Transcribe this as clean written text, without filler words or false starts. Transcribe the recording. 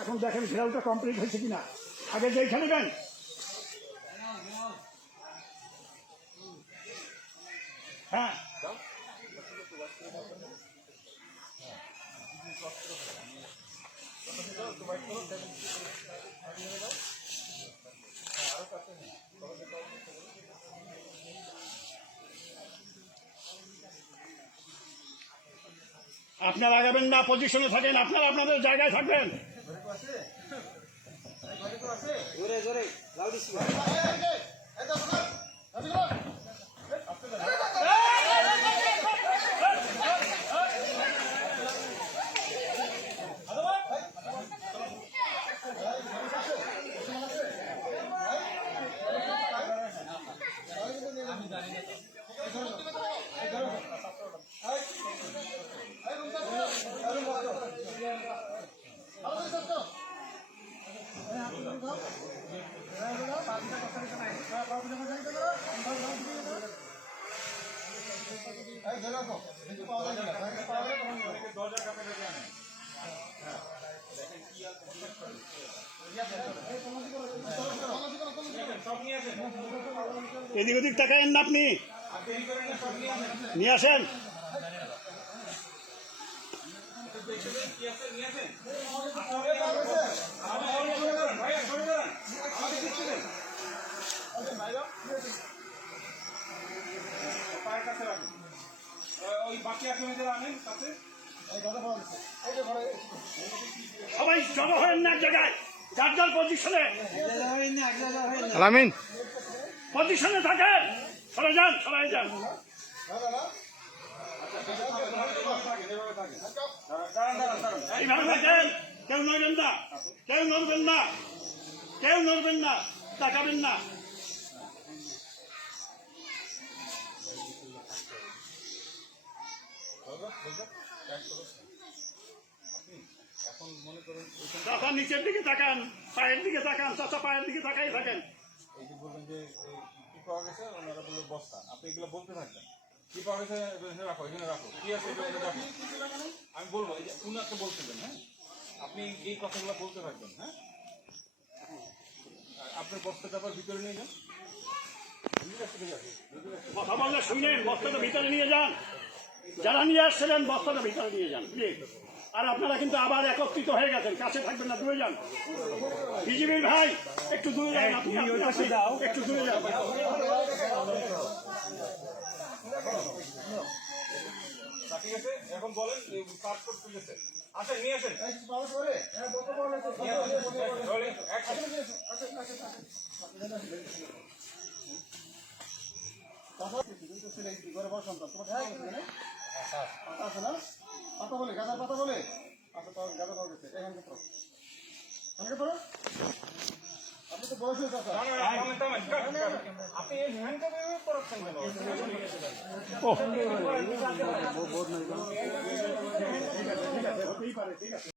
এখন দেখেন ঘেরাওটা কমপ্লিট হয়েছে কিনা। আগে দেখে নেবেন। হ্যাঁ, আপনারা আগাবেন না, পজিশনে থাকেন, আপনারা আপনাদের জায়গায় থাকবেন। এদিক ওদিক তাকায়েন না, আপনি নিয়ে আসেন। সবাই জড়ো হয়েন না এক জায়গায়, যার যার পজিশনে পজিশনে থাকেন। সরে যান, সরাই যান। এইভাবে থাকেন, কেউ নড়বেন না, কেউ নড়বেন না, কেউ নড়বেন না, তাকাবেন না। চাচা নিচের দিকে তাকান, পায়ের দিকে তাকান, চাচা পায়ের দিকে তাকাই থাকেন। এই যে বলবেন যে কি পাওয়া গেছে, ওনারা বললো বস্তা, আপনি এগুলো বলতে থাকবেন। কি পাওয়া গেছে রাখো, এখানে রাখো, কি আছে রাখো। আমি বলবো এই যে উনাকে বলতেছেন, হ্যাঁ, আপনি এই কথাগুলো বলতে থাকবেন। হ্যাঁ, আপনার বস্তাটা আবার ভিতরে নিয়ে যান, কথা বললে শুনেন, বস্তাটা ভিতরে নিয়ে যান। যারা নিয়ে আসছিলেন বস্তাটা ভিতরে নিয়ে যান। আর আপনারা কিন্তু আবার একত্রিত হয়ে গেছেন, কাছে থাকবেন না, দূরে যান। বিজিবির ভাই একটু দূরে যান, একটু দূরে যান। ঠিক আছে, এখন বলেন কাজ করতে গেছে, আসেন নিয়ে আসেন। পাতা বলে গাঁদার পাতা বলে, আচ্ছা গাঁদা পাওয়া গেছে, এখানকে পড়ো, এখানকে পড়ো। আপনি তো বয়স হয়েছে, আপনি হ্যান্ডটা পড়াচ্ছেন কেন?